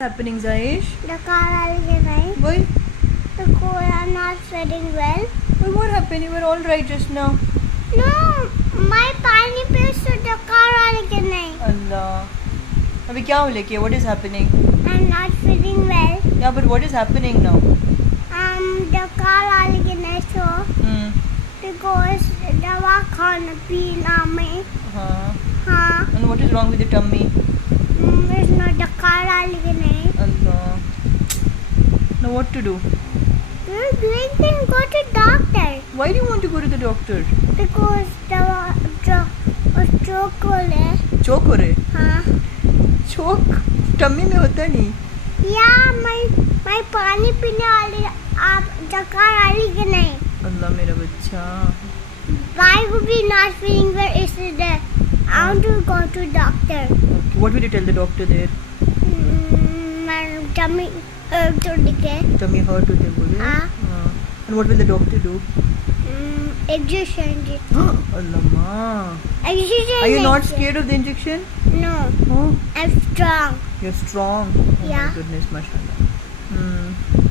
Happening, Zaish? The car arrived. Why? The car are not feeling well. Why what happened? You were all right just now. No, my पानी पे से the car arrived नहीं. Allah. अभी क्या हो लेके? What is happening? I'm not feeling well. Yeah, but what is happening now? The car arrived नहीं so Hmm. because दवा खाना पीना में. हाँ. हाँ. And what is wrong with the tummy? It's not the car arrived नहीं. Allah. Now what to do? You're doing things. Go to doctor Why do you want to go to the doctor? because the stroke होले. चोक हो रहे? हाँ. चोक tummy में होता नहीं. Yeah, मैं पानी पीने वाली आप the car arrived नहीं. अल्लाह मेरा बच्चा. Why would be not feeling well yesterday? I want to go to doctor. Okay. What will you tell the doctor there? My tummy told के. Tummy hurt होते बोले. हाँ. And what will the doctor do? Injection. Allah ma. Injection. Are you not scared of the injection? No, Oh, I'm strong. you're strong. Oh Yeah. my goodness, mashallah.